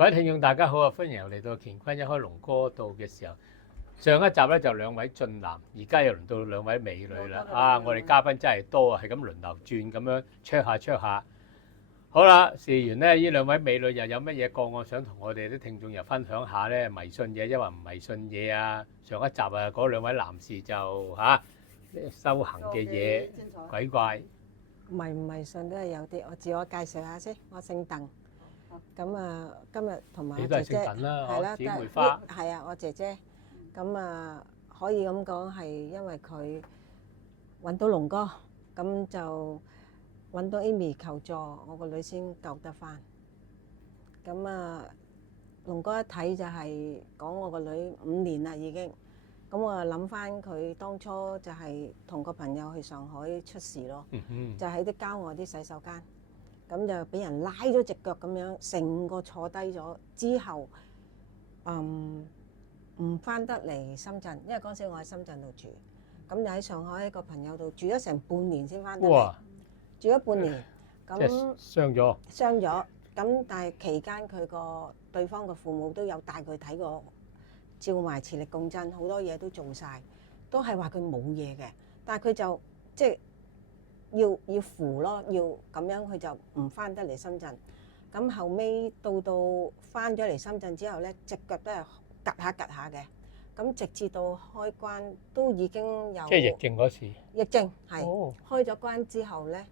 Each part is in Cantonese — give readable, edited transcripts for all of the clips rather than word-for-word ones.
各位聽眾大家好啊，歡迎嚟到乾坤一開龍歌道嘅時候。上一集咧就兩位俊男，而家又輪到兩位美女啦。啊，我哋嘉賓真係多啊，係咁輪流轉咁樣 check 下。好啦，事緣咧，呢兩位美女又有乜嘢個案想同我哋啲聽眾又分享下咧？迷信嘢，抑或唔迷信嘢啊？上一集啊，嗰兩位男士就修行嘅嘢鬼怪。迷信都係有啲，我自我介紹下先，我姓鄧。咁啊，今日同埋我姐姐係啦，姊妹花係啊，我姐姐。咁啊，可以咁講係因為佢揾到龍哥，咁就揾到 Amy 求助，我個女先救得翻。咁啊，龍哥一睇就係講我個女5年啦已經。咁我諗翻佢當初就係同個朋友去上海出事咯，就喺啲郊外啲洗手間，咁就俾人拉咗隻腳咁樣，成個坐低咗之後，唔翻得嚟深圳，因為嗰陣時我喺深圳度住，咁就喺上海一個朋友度住咗成半年先翻得嚟，住咗半年，咁傷咗，咁但係期間佢個對方嘅父母都有帶佢睇過。照埋磁力共振，好多嘢都做晒，都係話佢冇嘢嘅，但係佢就即係要扶咯，要咁樣佢就唔翻得嚟深圳。咁後尾到翻咗嚟深圳之後咧，隻腳都係趌下嘅。咁直至到開關都已經有即係疫症嗰時，疫症係開咗關之後咧，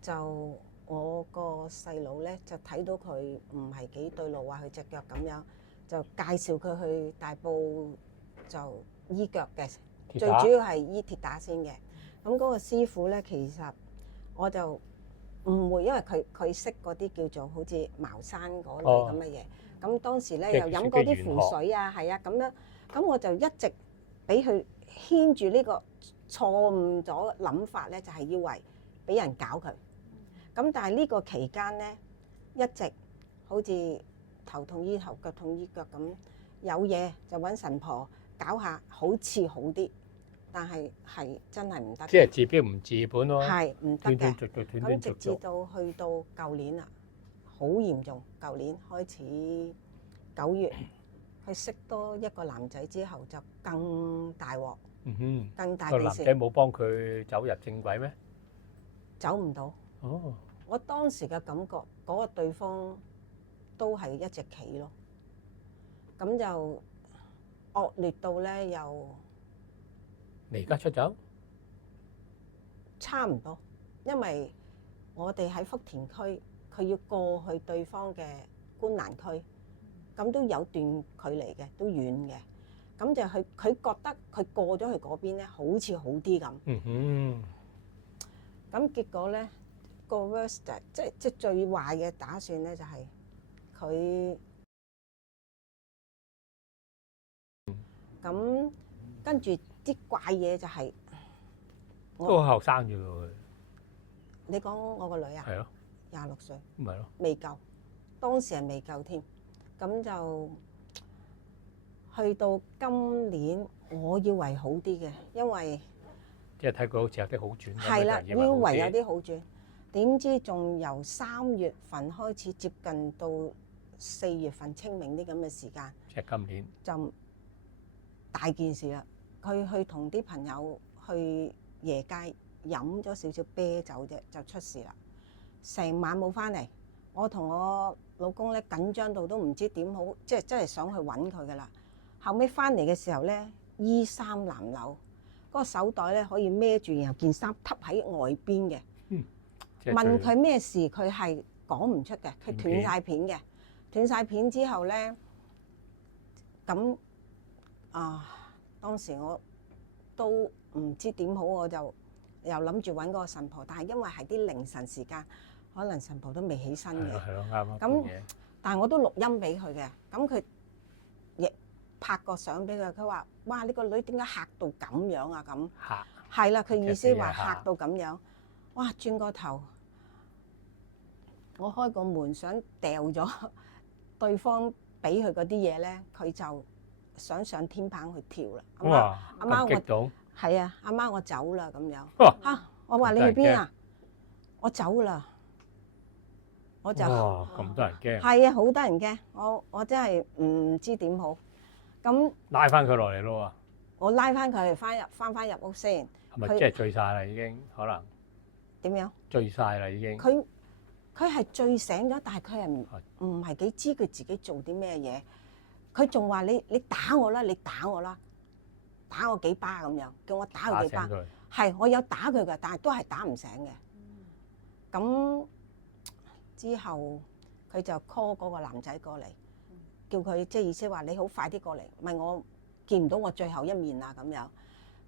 就我個細佬咧就睇到佢唔係幾對路，話佢隻腳咁樣。就介紹佢去大埔就醫腳嘅，最主要係醫跌打先嘅。咁嗰個師傅咧，其實我就唔會，因為佢識嗰啲叫做好似茅山嗰類咁嘅嘢。咁當時咧又飲過啲符水啊，係啊咁樣。咁我就一直俾佢牽住呢個錯誤咗諗法咧，就係以為俾人搞佢。咁但係呢個期間咧，一直好似頭痛醫頭，腳痛醫腳咁，有嘢就揾神婆搞下，好似好啲，但係真係唔得。即係治標唔治本咯，係唔得嘅。咁直至續到去到舊年啦，好嚴重。舊年開始9月，佢識多一個男仔之後就更大鑊，更大件事。個男仔冇幫佢走入正軌咩？走唔到。哦，我當時嘅感覺，嗰個對方都係一隻棋咯，咁就惡劣到咧又離家出走，差唔多，因為我哋喺福田區，佢要過去對方嘅觀瀾區，咁都有段距離嘅，都遠嘅，咁就佢覺得佢過咗去嗰邊咧，好似好啲咁。咁結果咧個 worst 即係最壞嘅打算咧，就係佢咁跟住啲怪嘢就係都好後生啫喎。你講我個女啊？係咯，26歲。唔係咯，未夠，當時係未夠添。咁就去到今年，我以為好啲嘅，因為即係睇佢好似有啲好轉。係啦，以為有啲好轉，點知仲由3月份開始接近到4月份清明啲咁嘅時間，即係今年就大件事啦。佢去同啲朋友去夜街飲咗少少啤酒啫，就出事啦。成晚冇翻嚟，我同我老公咧緊張到都唔知點好，即係真係想去揾佢噶啦。後尾翻嚟嘅時候咧，衣衫襤褸，嗰個手袋咧可以孭住，然後件衫揷喺外邊嘅。問佢咩事，佢係講唔出嘅，佢斷晒片嘅。斷晒片之後咧，咁當時我都唔知點好，我就又諗住揾嗰個神婆，但係因為係啲凌晨時間，可能神婆都未起身嘅。係咯，啱啊。咁但係我都錄音俾佢嘅，咁佢亦拍個相俾佢，佢話：哇！你個女點解嚇到咁樣啊？咁嚇係啦，佢意思話嚇到咁樣。哇！轉個頭，我開個門想掉咗對方俾佢嗰啲嘢咧，佢就想上天棚去跳啦。哇！阿媽，激到係啊，阿媽我走啦咁樣。嚇！我話你去邊啊？我走啦。我就哇咁多人驚，係啊，好得人驚，我真係唔知點好。咁拉翻佢落嚟咯我拉翻佢翻入屋先。喎，係咪佢即係醉晒啦已經？可能點樣？醉晒啦已經。佢係醉醒咗，但係佢係唔係幾知佢自己做啲咩嘢。佢仲話你打我啦，你打我啦，打我幾巴咁樣，叫我打佢幾巴。佢係我有打佢㗎，但係都係打唔醒嘅。咁之後佢就 call 嗰個男仔過嚟，叫佢即係意思話你好快啲過嚟，問我見唔到我最後一面啊咁樣。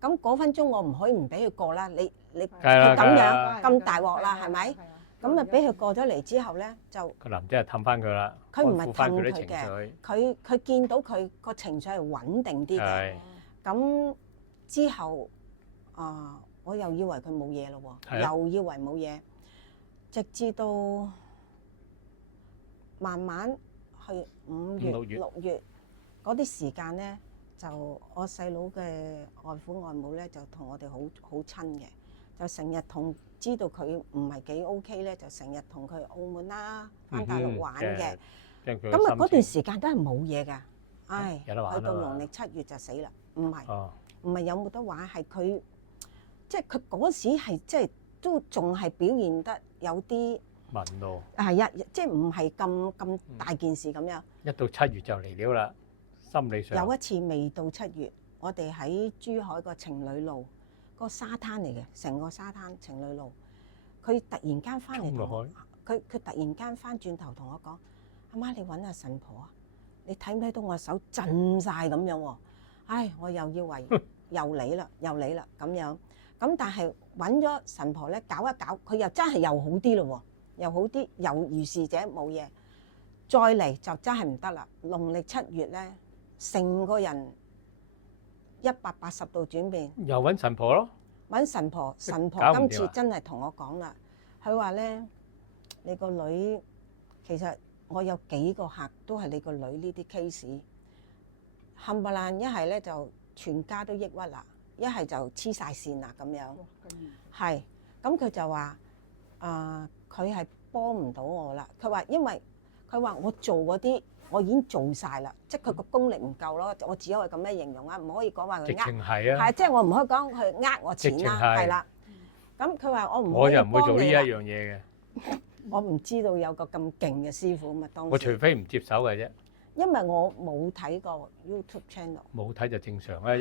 咁嗰分鐘我唔可以唔俾佢過啦，你佢咁樣咁大鑊啦，係咪？咁啊俾佢過咗嚟之後咧，就個男仔係氹翻佢啦，佢唔係安撫翻氹佢佢啲情嘅緒。佢見到佢個情緒係穩定啲嘅。係咁之後我又以為佢冇嘢咯喎，又以為冇嘢，直至到慢慢去5月、6月嗰啲時間咧，就我細佬嘅外父外母咧就同我哋好親嘅，就成日知道佢唔係幾 OK 咧，就成日同佢澳門啦，翻大陸玩嘅。咁啊嗰段時間都係冇嘢㗎，唉，去到農曆7月就死啦，唔係有冇得玩，係佢即係佢嗰時係即係都仲係表現得有啲文咯，係啊，即係唔係咁大件事咁樣。一到7月就嚟了啦，心理上有一次未到7月，我哋喺珠海個情侶路個沙灘嚟嘅，成個沙灘情侶路，佢突然間翻嚟同我，佢突然間翻轉頭同我講：阿媽，你揾下神婆啊！你睇唔睇到我手震晒咁樣喎？唉，我又以為又嚟啦咁樣。咁但係揾咗神婆咧搞一搞，佢又真係又好啲咯喎，又好啲，又如是者冇嘢。再嚟就真係唔得啦！農曆7月咧，成個人180度轉變。又揾神婆咯？揾神婆，神婆今次真係同我講啦，佢話咧：你個女其實我有幾個客都係你個女呢啲 case，冚唪唥一係咧就全家都抑鬱啦，一係就黐晒線啦咁樣。係，咁佢就話：佢係幫唔到我啦。佢話因為佢話我做嗰啲我已經做晒啦，即係佢個功力唔夠咯。我只可以咁樣形容啊，唔可以講話佢直情係啊，係即係我唔可以講佢呃我錢啦，係啦。咁佢話我唔可以幫你啦。我又唔會做呢一樣嘢嘅。我唔知道有個咁勁嘅師傅嘛，當時。我除非唔接手嘅啫。因為我冇睇過 YouTube channel。冇睇就正常啦，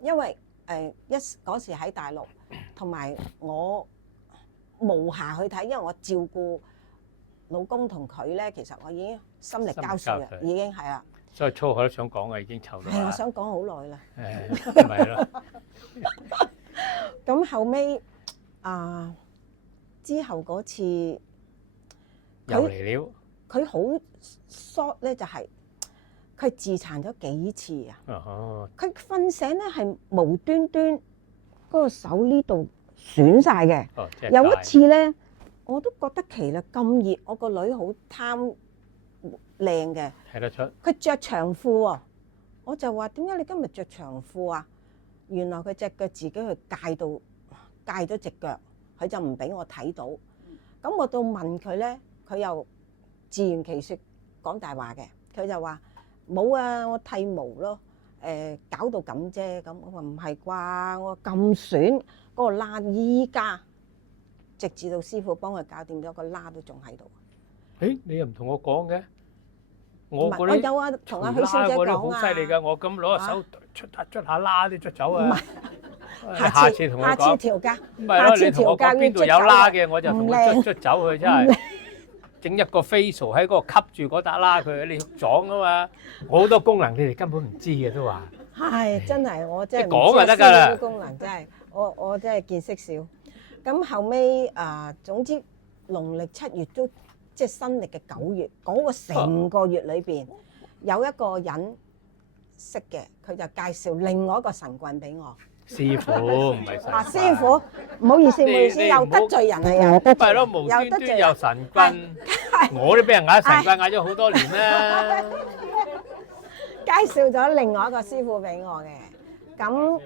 因為嗰時喺大陸，同埋我無暇去睇，因為我照顧老公同佢咧，其實我已經心力交瘁啦，已經係啦。所以粗口都想講啊，已經湊到。係，我想講好耐啦。誒，咪係咯。咁後尾之後嗰次又嚟了。佢好 short 咧，就係佢自殘咗幾次啊！佢瞓醒咧係無端端嗰個手呢度損晒嘅。有一次咧，我都覺得奇啦，咁熱，我個女好貪靚嘅，睇得出。佢着長褲喎，我就話點解你今日着長褲啊？原來佢隻腳自己去戒咗隻腳，佢就唔俾我睇到。咁我到問佢咧，佢又自圓其説講大話嘅。佢就話冇啊，我剃毛咯，搞到咁啫。咁我話唔係啩？我咁損嗰個疤，依家直至到師傅幫佢搞掂咗，個疤都仲喺度。誒，你又唔同我講嘅？我有啊，同阿許小姐講啊。好犀利㗎！我咁攞個手捽下疤都捽走啊！唔係，下次同我講。下次調教。唔係咯，你同我講邊度有疤嘅，我就同佢捽走佢，真係。整一個 facial 喺嗰個吸住嗰笪疤佢，你撞啊嘛！我好多功能你哋根本唔知嘅都話。係真係，我真係講就得㗎啦。啲功能真係，我真係見識少。咁後尾總之農曆7月都即係新歷嘅9月，嗰個成個月裏邊有一個人識嘅，佢就介紹另外一個神棍俾我。師傅唔係神棍。師傅，唔好意思，唔好意思，又得罪人啊！又得罪。係咯，無端端又神棍，我都俾人嗌神棍嗌咗好多年啦。介紹咗另外一個師傅俾我嘅，咁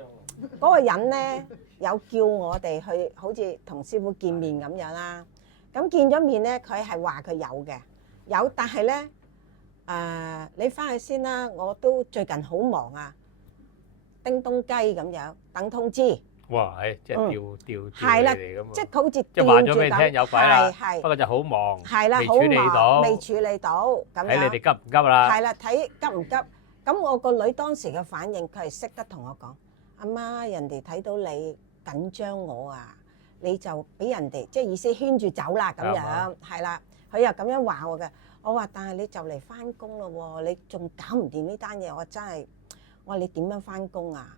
嗰個人咧有叫我哋去，好似同師傅見面咁樣啦。咁見咗面咧，佢係話佢有嘅，有，但係咧你翻去先啦，我都最近好忙啊，叮咚雞咁樣等通知。哇！即係調係啦，你哋咁啊，即係佢好似即係話咗吊住咁俾你聽有鬼啦，係不過就好忙，係啦，未好忙，處理到，未處理到咁睇你樣。哋急唔急啦？係啦，睇急唔急？咁我個女當時嘅反應，佢係識得同我講：阿媽，人哋睇到你緊張我啊，你就俾人哋即係意思圈住走啦咁樣，係啦。佢又咁樣話我嘅。我話：但係你就嚟翻工咯喎，你仲搞唔掂呢單嘢？我真係，我話你點樣翻工啊？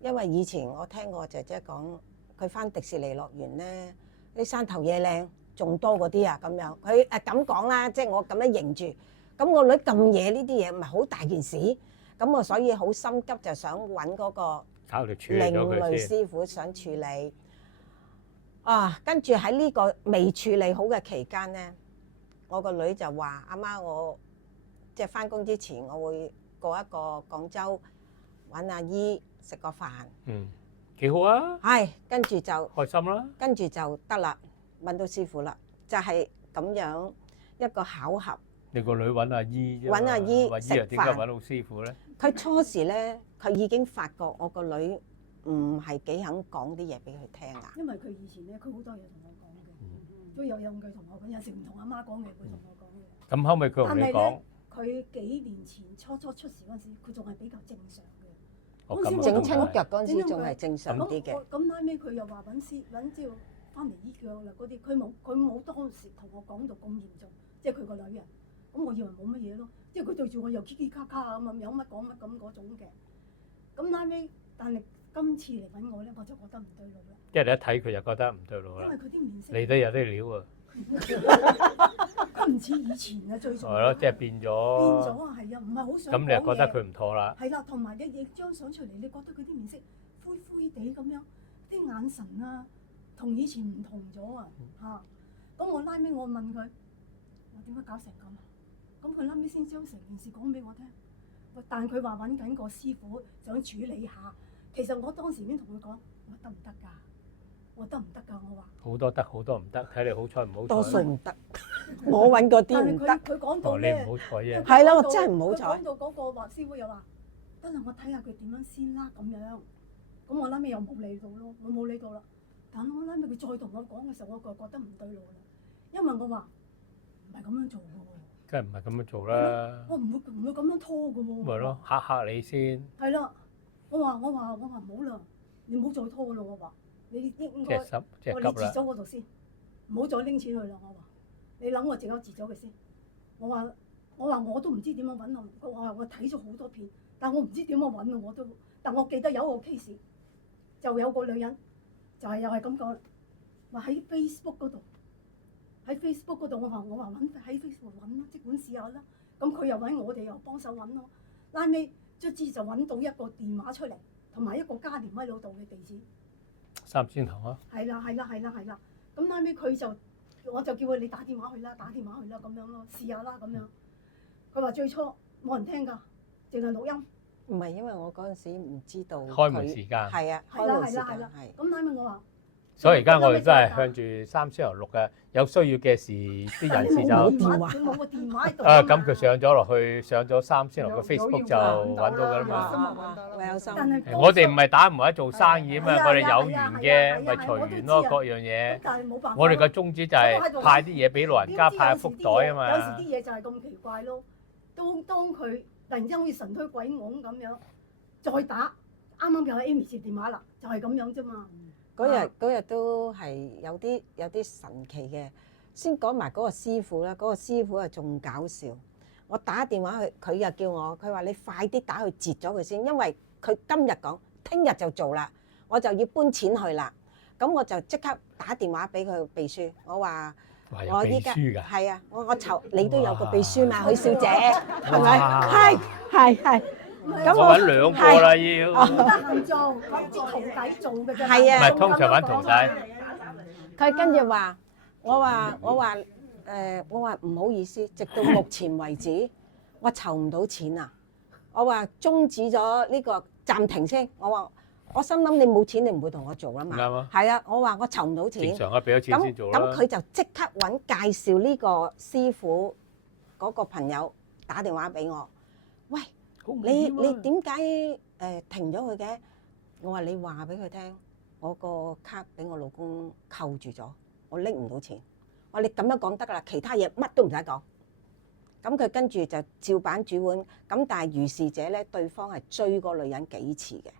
因為以前我聽我姐姐講，佢翻迪士尼樂園咧，啲山頭野靚仲多嗰啲啊咁樣。佢咁講啦，即係我咁樣認住。咁我女咁夜呢啲嘢唔係好大件事，咁我所以好心急就想揾嗰個另類師傅想處理。跟住喺呢個未處理好嘅期間咧，我個女就話：阿媽，我即係翻工之前，我會過一個廣州揾阿姨食個飯。幾好啊！係，跟住就開心啦，跟住就得啦，揾到師傅啦，就係咁樣一個巧合。你個女揾阿姨啫，揾阿姨阿姨又點解揾到師傅咧？佢初時咧，佢已經發覺我個女唔係幾肯講啲嘢俾佢聽啊。因為佢以前咧，佢好多嘢同我講嘅，都有句同我講，有時唔同阿媽講嘅，會同我講嘅。咁後尾佢同你講，佢幾年前初出事嗰陣時，佢仲係比較正常嘅。整親腳嗰陣時仲係正常啲嘅。咁拉尾佢又話揾朝翻嚟醫腳啦嗰啲，佢冇當時同我講到咁嚴重，即係佢個女啊。咁我以為冇乜嘢咯，即係佢對住我又嘰嘰卡卡咁啊，有乜講乜咁嗰種嘅。咁拉尾，但係今次嚟揾我咧，我就覺得唔對路啦。即係你一睇佢就覺得唔對路啦。因為佢啲面色，你都有啲料啊！佢唔似以前啊，最重要。係咯，即係變咗。變咗啊，係啊，唔係好想。咁你又覺得佢唔妥啦？係啦，同埋你影張相出嚟，你覺得佢啲面色灰灰地咁樣，啲眼神啊，同以前唔同咗啊嚇。咁我拉尾我問佢：我點解搞成咁啊？咁佢拉尾先將成件事講俾我聽。但佢話揾緊個師傅想處理下。其實我當時已經同佢講：我得唔得㗎？我得唔得㗎？我話好多得，好多唔得，睇你好彩唔好彩。多數唔得，我揾嗰啲唔得。佢講到咧，你唔好彩啫。係啦，我真係唔好彩。講到嗰個話師傅又話：得啦，我睇下佢點樣先啦咁樣。咁我拉尾又冇理到咯，我冇理到啦。但我拉尾佢再同我講嘅時候，我就覺得唔對路啦，因為我話唔係咁樣做嘅喎。梗係唔係咁樣做啦？我唔會咁樣拖嘅喎。咪咯，嚇你先。係啦，我話唔好啦，你唔好再拖啦，我話。你應該，我你截咗嗰度先，唔好再拎錢去啦。我話你諗我自己截咗佢先。我話我都唔知點樣揾啊。我話我睇咗好多片，但我唔知點樣揾啊。我都，但我記得有一個 case，就有個女人就係又係咁講，話喺 Facebook 嗰度，喺 Facebook 嗰度我話揾喺 Facebook 揾咯，即管試下啦。咁佢又揾我哋又幫手揾咯。拉尾卒之就揾到一個電話出嚟，同埋一個嘉連威老道嘅地址。三仙頭啊！係啦。咁拉尾佢就，我就叫佢你打電話去啦咁樣咯，試下啦咁樣。佢話最初冇人聽㗎，淨係錄音。唔係因為我嗰陣時唔知道開門時間。係啊，開門時間係。咁拉尾我話，所以而家我哋都係向住三仙頭錄嘅，有需要嘅事啲人士就冇個電話喺度。咁佢上咗落去，上咗三仙頭嘅 Facebook 就揾到㗎啦嘛。我哋唔係打唔係做生意啊嘛，我哋有緣嘅咪隨緣咯，各樣嘢。但係冇辦法。我哋嘅宗旨就係派啲嘢俾老人家，派福袋啊嘛。有時啲嘢就係咁奇怪咯。當佢突然之間好似神推鬼拱咁樣，再打，啱啱又係 Amy 接電話啦，就係咁樣啫嘛。嗰日都係有啲神奇嘅。先講埋嗰個師傅啦，嗰個師傅啊仲搞笑。我打電話去，佢又叫我，佢話你快啲打去截咗佢先，因為佢今日講，聽日就做啦，我就要搬錢去啦。咁我就即刻打電話俾佢秘書，我話我依家係啊，我籌你都有個秘書嘛，許小姐係咪？係。咁我揾兩個啦要。得閒做，揾啲徒弟做嘅啫。係啊。唔係通常揾徒弟。佢跟住話，我話唔好意思，直到目前為止，我籌唔到錢啊！我話終止咗呢個暫停先。我話我心諗你冇錢，你唔會同我做啦嘛。啱啊。係啊，我話我籌唔到錢。正常啊，俾咗錢先做啦。咁佢就即刻揾介紹呢個師傅嗰個朋友打電話俾我，喂，你點解停咗佢嘅？我話你話俾佢聽，我個卡俾我老公扣住咗，我拎唔到錢。我話你咁樣講得㗎啦，其他嘢乜都唔使講。咁佢跟住就照板煮碗，咁但係如是者咧，對方係追個女人幾次嘅，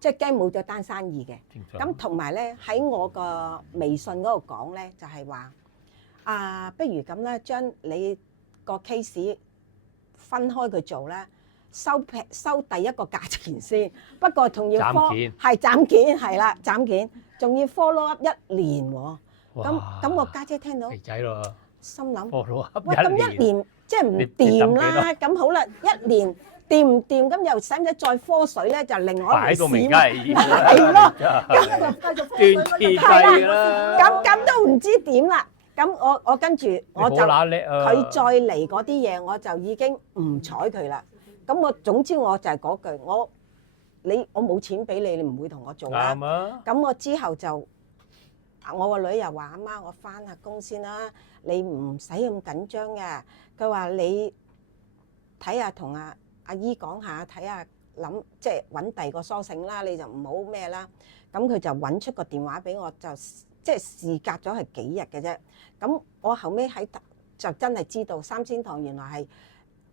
即係驚冇咗單生意嘅。咁同埋咧喺我個微信嗰度講咧，就係話不如咁啦，將你個 case 分開佢做啦，收第一個價錢先。不過仲要斬件係啦，斬件仲要 follow up 1年喎。咁我家姐聽到肥仔咯，心諗 follow up 喂，咁1年即係唔掂啦。咁好啦，1年掂唔掂？咁又使唔使再科水咧？就另外一回事嘛。係咯，斷錢費啦。咁都唔知點啦。咁我跟住我就佢再嚟嗰啲嘢，我就已經唔睬佢啦。咁我總之我就係嗰句，我冇錢俾你，你唔會同我做啦。啱啊。咁我之後就我個女又話：阿媽，我翻下工先啦，你唔使咁緊張嘅。佢話你睇下同阿姨講下，睇下諗即係揾第二個梳醒啦，你就唔好咩啦。咁佢就揾出個電話俾我，就即係事隔咗係幾日嘅啫。咁我後尾就真係知道三仙堂原來係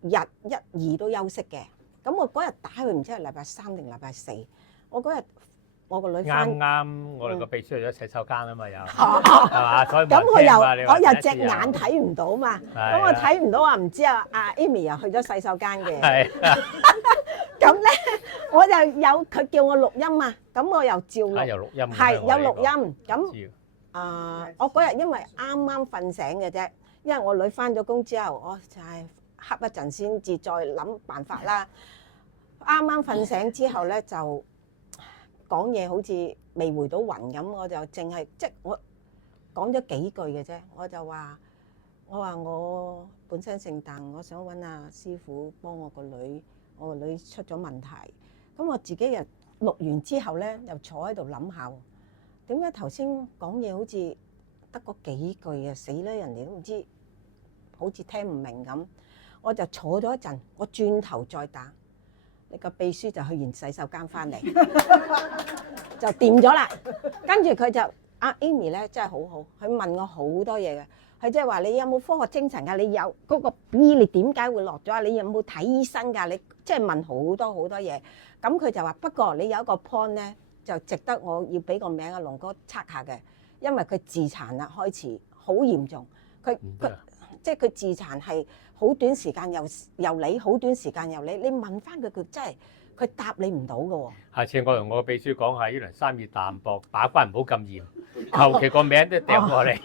日1、2都休息嘅。咁我嗰日打佢唔知係禮拜3定禮拜4。我嗰日我個女啱我哋個秘書去咗洗手間啊嘛，又係嘛，所以咁我又隻眼睇唔到嘛，咁我睇唔到啊，唔知阿 Amy 又去咗洗手間嘅。係。咁咧我就有佢叫我錄音啊，咁我又照錄。有錄音。係有錄音。咁我嗰日因為啱啱瞓醒嘅啫，因為我女翻咗工之後，我就係瞌一陣先至再諗辦法啦。啱啱瞓醒之後咧就講嘢好似未回到魂咁，我就淨係即係我講咗幾句嘅啫，我就話我本身姓鄧，我想揾阿師傅幫我個女，我個女出咗問題。咁我自己又錄完之後咧，又坐喺度諗下，點解頭先講嘢好似得嗰幾句啊？死啦！人哋都唔知，好似聽唔明咁。我就坐咗一陣，我轉頭再打。你個秘書就去完洗手間翻嚟，就掂咗啦。跟住佢就Amy 咧真係好好，佢問我好多嘢嘅。佢即係話你有冇科學精神㗎？你有嗰個 B 你點解會落咗啊？你有冇睇醫生㗎？你即係問好多好多嘢。咁佢就話不過你有一個 point 咧，就值得我要俾個名阿龍哥測下嘅，因為佢自殘啦，開始好嚴重。佢即係佢自殘係好短時間又理，好短時間又理。你問翻佢，佢真係佢答你唔到㗎喎。下次我同我個秘書講下，呢輪生意淡薄，把關唔好咁嚴，求其個名都掉過嚟。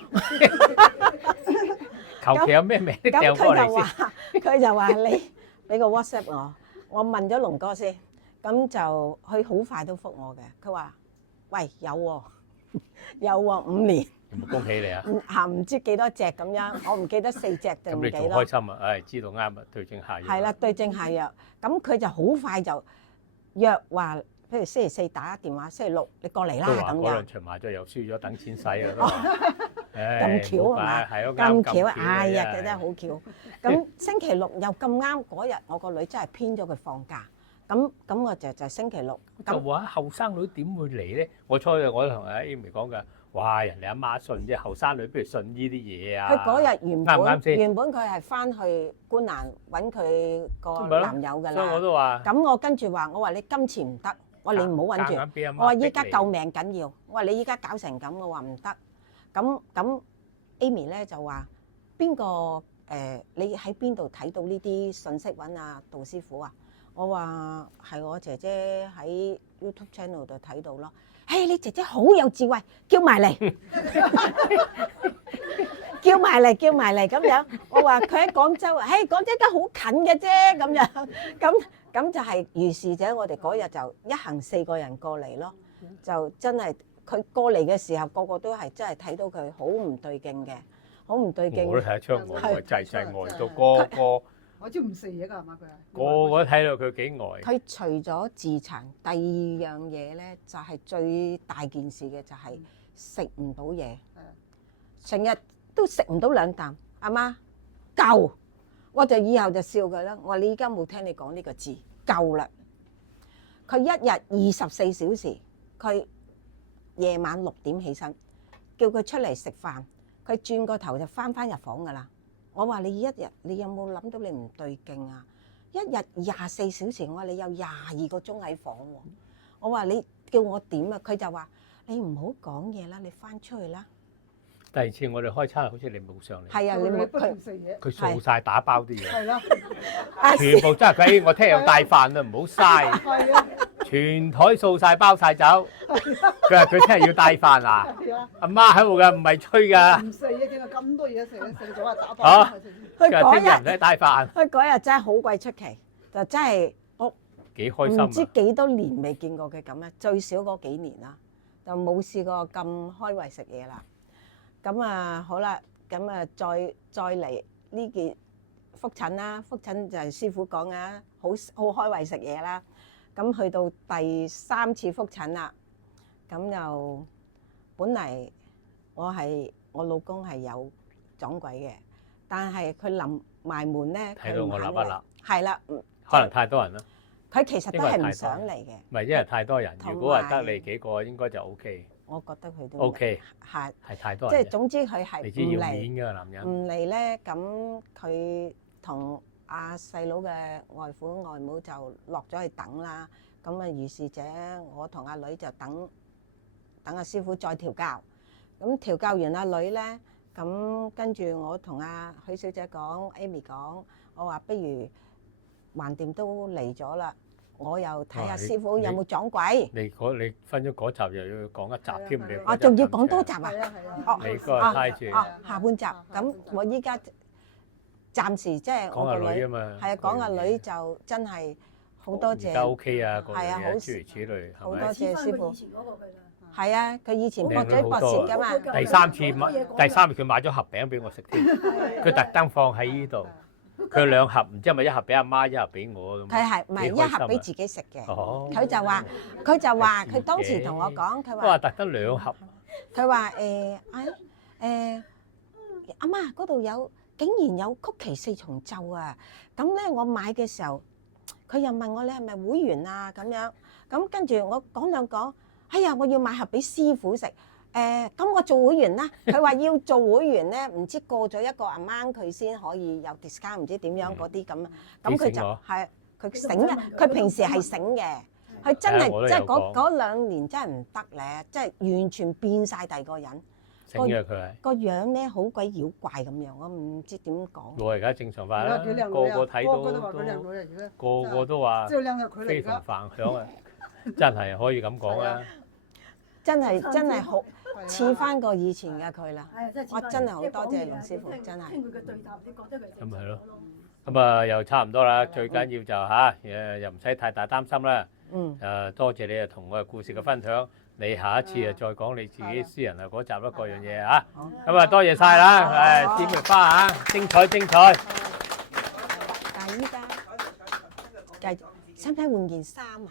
求其有咩名都掉過嚟先。佢就話你俾個 WhatsApp 我問咗龍哥先，咁就佢好快都覆我嘅。佢話：喂，有喎5年。恭喜你啊！唔知幾多隻咁樣，我唔記得4隻定幾多。咁你仲開心啊？唉，知道啱啊，對症下藥。係啦，對症下藥。咁佢就好快就約話，譬如星期4打電話，星期6你過嚟啦咁樣。嗰兩場麻雀又輸咗，等錢使啊都。咁巧係嘛？係咯，咁巧，哎呀，佢真係好巧。咁星期6又咁啱嗰日，我個女真係編咗佢放假。咁我就星期6。就話後生女點會嚟咧？我同阿 Amy 講㗎。哇！人哋阿媽信啫，後生女不如信呢啲嘢啊！佢嗰日原本佢係翻去觀瀾揾佢個男友㗎啦。所以我都話。咁我跟住話，我話你今次唔得，我話你唔好揾住。我話依家救命緊要，我話你依家搞成咁，我話唔得。咁 Amy 咧就話邊個你喺邊度睇到呢啲信息揾阿杜師傅啊？我話係我姐姐喺 YouTube channel 度睇到咯。誒，你姐姐好有智慧，叫埋嚟，叫埋嚟咁樣。我話佢喺廣州啊，廣州都好近嘅啫咁樣。咁就係如是者，我哋嗰日就一行4個人過嚟咯。就真係佢過嚟嘅時候，個個都係真係睇到佢好唔對勁嘅，好唔對勁。我都睇得出，我就係呆到個我知唔食嘢㗎係嘛佢係。個個睇到佢幾呆。佢除咗自殘，第二樣嘢咧就係最大件事嘅就係食唔到嘢，成日都食唔到兩啖。阿媽夠，我就以後就笑佢啦。我話你依家冇聽你講呢個字，夠啦。佢一日24小時，佢夜晚6點起身，叫佢出嚟食飯，佢轉個頭就翻入房噶啦。我話你一日你有冇諗到你唔對勁啊？一日24小時，我話你有22個鐘喺房喎。我話你叫我點啊？佢就話你唔好講嘢啦，你翻出去啦。第二次我哋開餐，好似你冇上嚟。係啊，你冇不斷食嘢。佢掃晒打包啲嘢。係啦。全部真係佢，我聽日要帶飯啦，唔好嘥。係啊。全台掃晒包晒走。佢話佢聽日要帶飯啊！阿媽喺度㗎，唔係吹㗎。唔食嘢點解咁多嘢食咧？食咗啊打包。佢話聽日唔使帶飯。佢嗰日真係好鬼出奇，就真係我幾開心啊！唔知幾多年未見過佢咁啊，最少嗰幾年啦，就冇試過咁開胃食嘢啦。咁啊好啦，咁啊再嚟呢件覆診啦，覆診就係師傅講啊，好開胃食嘢啦。咁去到第3次覆診啦，咁就本嚟我老公係有撞鬼嘅，但係佢臨埋門咧，睇到我立一立，係啦，可能太多人啦。佢其實都係唔想嚟嘅，唔係因為太多人。如果係得你幾個，應該就 OK。我覺得佢都 OK，係太多人。即係總之佢係你知要面㗎男人。唔嚟咧，咁佢同阿細佬嘅外父外母就落咗去等啦。咁啊，如是者我同阿女就等阿師傅再調教。咁調教完阿女咧，咁跟住我同阿許小姐講 ，Amy 講，我話不如橫掂都嚟咗啦，我又睇下師傅有冇撞鬼。你分咗嗰集又要講一集添，你我仲要講多集啊！係啊係啊。你個係住。下半集咁，我依家暫時即係我個女啊嘛。係啊，講阿女就真係好多謝。而家 OK 啊，係啊，好諸如此類，好多謝師傅。以前嗰個㗎啦。係啊，佢以前博嘴博舌㗎嘛。第三次佢買咗盒餅俾我食添，佢特登放喺呢度。佢兩盒，唔知係咪一盒俾阿媽，一盒俾我咁。佢係唔係一盒俾自己食嘅？佢就話佢當時同我講，佢話特登兩盒。佢話阿媽嗰度竟然有曲奇4重奏啊！咁咧我買嘅時候，佢又問我你係咪會員啊咁樣？咁跟住我講兩講，哎呀我要買盒俾師傅食。咁我做會員啦。佢話要做會員咧，唔知過咗一個amount佢先可以有 discount，唔知點樣嗰啲咁。咁佢就係佢醒嘅，佢平時係醒嘅。佢真係即係嗰2年真係唔得咧，即係完全變晒第二個人。醒嘅佢係個樣咧好鬼妖怪咁樣，我唔知點講。我而家正常化啦，個個睇到個個都話非同凡響啊！真係可以咁講啊！真係好似翻過以前嘅佢啦。我真係好多謝龍師傅，真係。聽佢嘅對答，你覺得佢咁係咯。咁啊，又差唔多啦。最緊要就嚇又唔使太大擔心啦。多謝你啊，同我嘅故事嘅分享。你下一次啊，再講你自己私人啊嗰集啦，各樣嘢嚇。咁啊，多謝晒啦。姊妹花嚇，精彩精彩。但係依家繼續，使唔使換件衫啊？